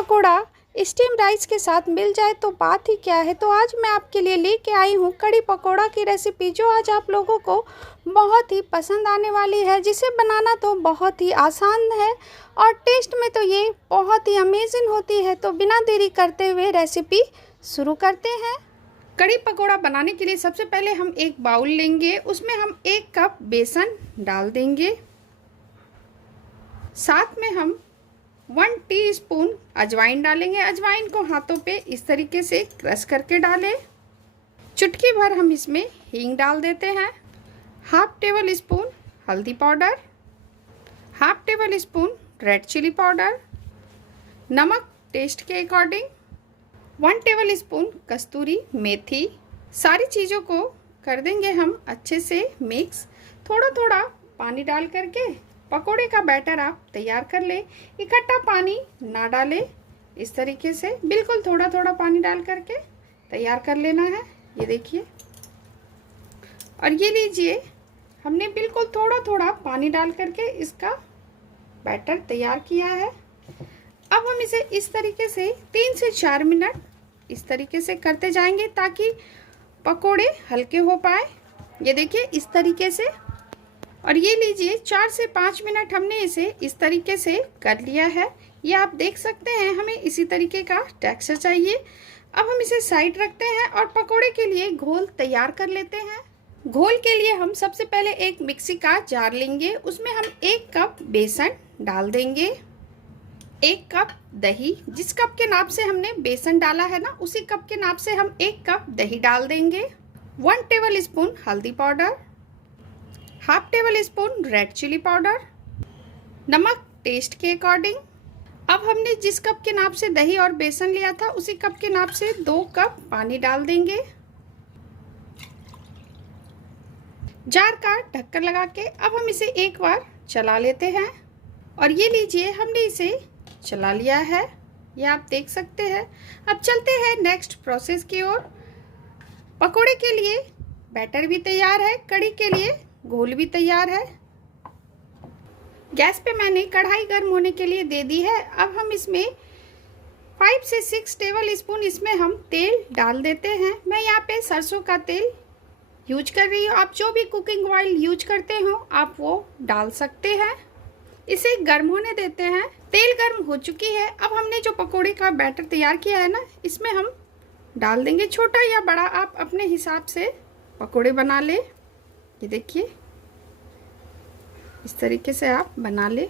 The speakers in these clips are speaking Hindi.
पकोड़ा स्टीम राइस के साथ मिल जाए तो बात ही क्या है। तो आज मैं आपके लिए लेके आई हूँ कड़ी पकोड़ा की रेसिपी, जो आज आप लोगों को बहुत ही पसंद आने वाली है, जिसे बनाना तो बहुत ही आसान है और टेस्ट में तो ये बहुत ही अमेजिंग होती है। तो बिना देरी करते हुए रेसिपी शुरू करते हैं। कड़ी पकोड़ा बनाने के लिए सबसे पहले हम एक बाउल लेंगे, उसमें हम 1 कप बेसन डाल देंगे। साथ में हम 1 टीस्पून अजवाइन डालेंगे। अजवाइन को हाथों पे इस तरीके से क्रश करके डालें। चुटकी भर हम इसमें हींग डाल देते हैं। हाफ टेबल स्पून हल्दी powder, half tablespoon red chilli powder, नमक टेस्ट के अकॉर्डिंग, 1 टेबल स्पून कस्तूरी मेथी। सारी चीज़ों को कर देंगे हम अच्छे से मिक्स। थोड़ा थोड़ा पानी डाल करके पकोड़े का बैटर आप तैयार कर लें। इकट्ठा पानी ना डालें, इस तरीके से बिल्कुल थोड़ा थोड़ा पानी डाल करके तैयार कर लेना है। ये देखिए, और ये लीजिए, हमने बिल्कुल थोड़ा थोड़ा पानी डाल करके इसका बैटर तैयार किया है। अब हम इसे इस तरीके से 3 से 4 मिनट इस तरीके से करते जाएंगे ताकि पकोड़े हल्के हो पाए। ये देखिए इस तरीके से, और ये लीजिए 4 से 5 मिनट हमने इसे इस तरीके से कर लिया है। ये आप देख सकते हैं, हमें इसी तरीके का टेक्सचर चाहिए। अब हम इसे साइड रखते हैं और पकोड़े के लिए घोल तैयार कर लेते हैं। घोल के लिए हम सबसे पहले एक मिक्सी का जार लेंगे, उसमें हम 1 कप बेसन डाल देंगे, 1 कप दही, जिस कप के नाप से हमने बेसन डाला है ना, उसी कप के नाप से हम 1 कप दही डाल देंगे, 1 टेबल स्पून हल्दी powder, half tablespoon red chilli powder, नमक टेस्ट के अकॉर्डिंग। अब हमने जिस कप के नाप से दही और बेसन लिया था, उसी कप के नाप से 2 कप पानी डाल देंगे। जार का ढक्कन लगा के अब हम इसे एक बार चला लेते हैं, और ये लीजिए हमने इसे चला लिया है, ये आप देख सकते हैं। अब चलते हैं नेक्स्ट प्रोसेस की ओर। पकोड़े के लिए बैटर भी तैयार है, कड़ी के लिए घोल भी तैयार है। गैस पे मैंने कढ़ाई गर्म होने के लिए दे दी है। अब हम इसमें 5 से 6 टेबल स्पून इसमें हम तेल डाल देते हैं। मैं यहाँ पे सरसों का तेल यूज कर रही हूँ, आप जो भी कुकिंग ऑयल यूज करते हो आप वो डाल सकते हैं। इसे गर्म होने देते हैं। तेल गर्म हो चुकी है। अब हमने जो पकोड़े का बैटर तैयार किया है ना, इसमें हम डाल देंगे। छोटा या बड़ा आप अपने हिसाब से पकोड़े बना ले। ये देखिए इस तरीके से आप बना ले।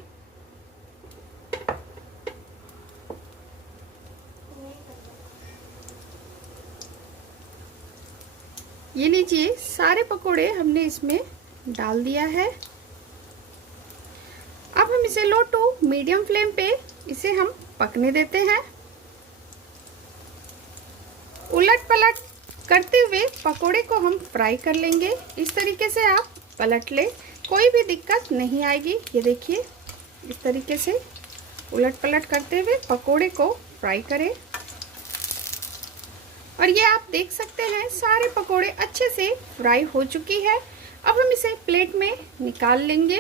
ये लीजिए सारे पकोड़े हमने इसमें डाल दिया है। अब हम इसे लो टू मीडियम फ्लेम पे इसे हम पकने देते हैं। उलट पलट करते हुए पकोड़े को हम फ्राई कर लेंगे। इस तरीके से आप पलट ले, कोई भी दिक्कत नहीं आएगी। ये देखिए इस तरीके से उलट पलट करते हुए पकोड़े को फ्राई करें, और ये आप देख सकते हैं सारे पकोड़े अच्छे से फ्राई हो चुकी है। अब हम इसे प्लेट में निकाल लेंगे।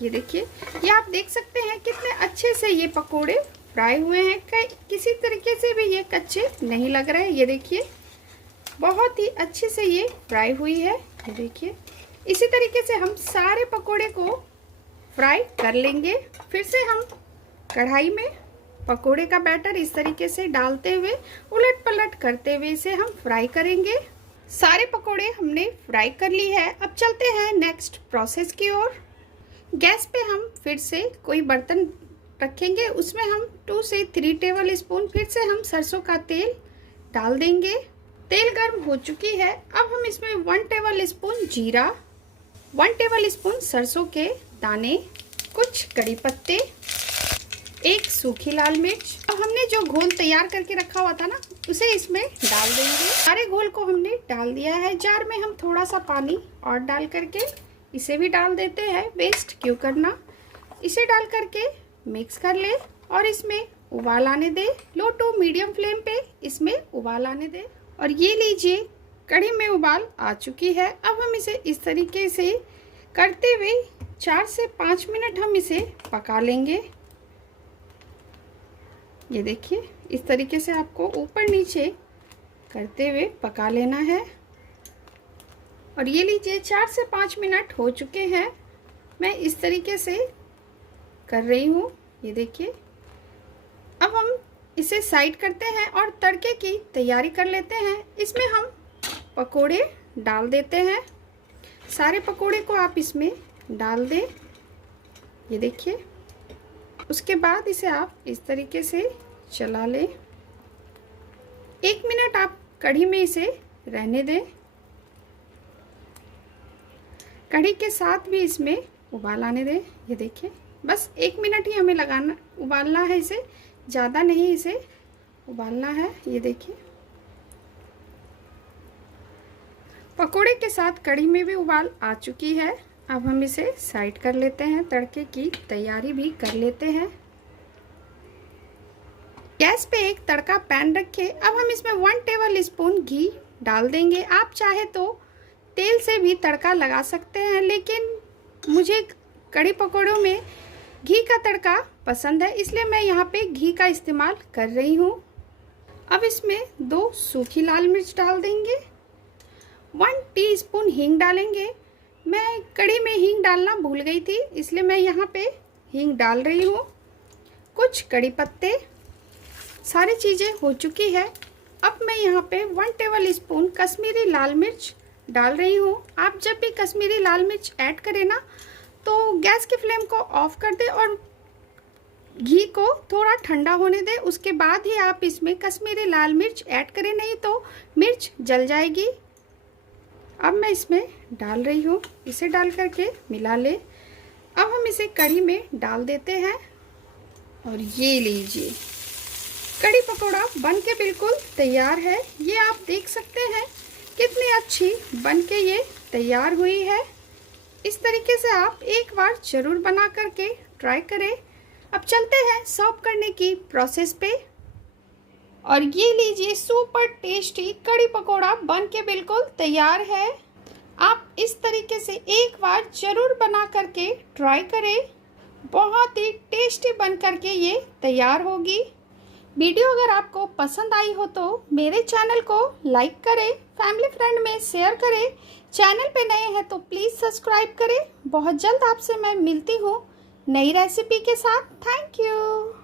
ये देखिए, ये आप देख सकते हैं कितने अच्छे से ये पकोड़े फ्राई हुए हैं, किसी तरीके से भी ये कच्चे नहीं लग रहे। ये देखिए बहुत ही अच्छे से ये फ्राई हुई है। ये देखिए इसी तरीके से हम सारे पकोड़े को फ्राई कर लेंगे। फिर से हम कढ़ाई में पकोड़े का बैटर इस तरीके से डालते हुए उलट पलट करते हुए इसे हम फ्राई करेंगे। सारे पकोड़े हमने फ्राई कर ली है। अब चलते हैं नेक्स्ट प्रोसेस की ओर। गैस पे हम फिर से कोई बर्तन रखेंगे, उसमें हम 2 से 3 टेबल स्पून फिर से हम सरसों का तेल डाल देंगे। तेल गर्म हो चुकी है। अब हम इसमें 1 टेबल स्पून जीरा, 1 टेबल स्पून सरसों के दाने, कुछ कड़ी पत्ते, 1 सूखी लाल मिर्च। अब हमने जो घोल तैयार करके रखा हुआ था ना, उसे इसमें डाल देंगे। सारे घोल को हमने डाल दिया है। जार में हम थोड़ा सा पानी और डाल करके इसे भी डाल देते हैं, वेस्ट क्यों करना। इसे डाल करके मिक्स कर ले और इसमें उबाल आने दे। लो टू मीडियम फ्लेम पे इसमें उबाल आने दे। और ये लीजिए कढ़ी में उबाल आ चुकी है। अब हम इसे इस तरीके से करते हुए 4 से 5 मिनट हम इसे पका लेंगे। ये देखिए, इस तरीके से आपको ऊपर नीचे करते हुए पका लेना है। और ये लीजिए 4 से 5 मिनट हो चुके हैं। मैं इस तरीके से कर रही हूँ, ये देखिए। अब हम इसे साइड करते हैं और तड़के की तैयारी कर लेते हैं। इसमें हम पकोड़े डाल देते हैं। सारे पकोड़े को आप इसमें डाल दें, ये देखिए। उसके बाद इसे आप इस तरीके से चला लें। 1 मिनट आप कढ़ी में इसे रहने दें। कढ़ी के साथ भी इसमें उबाल आने दें, ये देखिए। बस 1 मिनट ही हमें उबालना है इसे, ज़्यादा नहीं इसे उबालना है, ये देखिए। पकोड़े के साथ कढ़ी में भी उबाल आ चुकी है। अब हम इसे साइड कर लेते हैं, तड़के की तैयारी भी कर लेते हैं। गैस पे एक तड़का पैन रखें। अब हम इसमें 1 टेबल स्पून घी डाल देंगे। आप चाहे तो तेल से भी तड़का लगा सकते हैं, लेकिन मुझे कढ़ी पकौड़ों में घी का तड़का पसंद है, इसलिए मैं यहाँ पे घी का इस्तेमाल कर रही हूँ। अब इसमें 2 सूखी लाल मिर्च डाल देंगे। 1 टीस्पून हींग डालेंगे। मैं कढ़ी में हींग डालना भूल गई थी, इसलिए मैं यहाँ पे हींग डाल रही हूँ। कुछ कड़ी पत्ते, सारी चीज़ें हो चुकी है। अब मैं यहाँ पे 1 टेबल स्पून कश्मीरी लाल मिर्च डाल रही हूँ। आप जब भी कश्मीरी लाल मिर्च ऐड करें ना, तो गैस की फ्लेम को ऑफ कर दें और घी को थोड़ा ठंडा होने दें। उसके बाद ही आप इसमें कश्मीरी लाल मिर्च ऐड करें, नहीं तो मिर्च जल जाएगी। अब मैं इसमें डाल रही हूँ, इसे डाल करके मिला ले। अब हम इसे कढ़ी में डाल देते हैं और ये लीजिए, कढ़ी पकौड़ा बन के बिल्कुल तैयार है। ये आप देख सकते हैं कितनी अच्छी बन के ये तैयार हुई है। इस तरीके से आप एक बार ज़रूर बना करके ट्राई करें। अब चलते हैं सर्व करने की प्रोसेस पे। और ये लीजिए, सुपर टेस्टी कढ़ी पकौड़ा बन के बिल्कुल तैयार है। आप इस तरीके से एक बार ज़रूर बना करके ट्राई करें। बहुत ही टेस्टी बन करके ये तैयार होगी। वीडियो अगर आपको पसंद आई हो तो मेरे चैनल को लाइक करें, फैमिली फ्रेंड में शेयर करें। चैनल पे नए हैं तो प्लीज़ सब्सक्राइब करें। बहुत जल्द आपसे मैं मिलती हूँ नई रेसिपी के साथ। Thank you.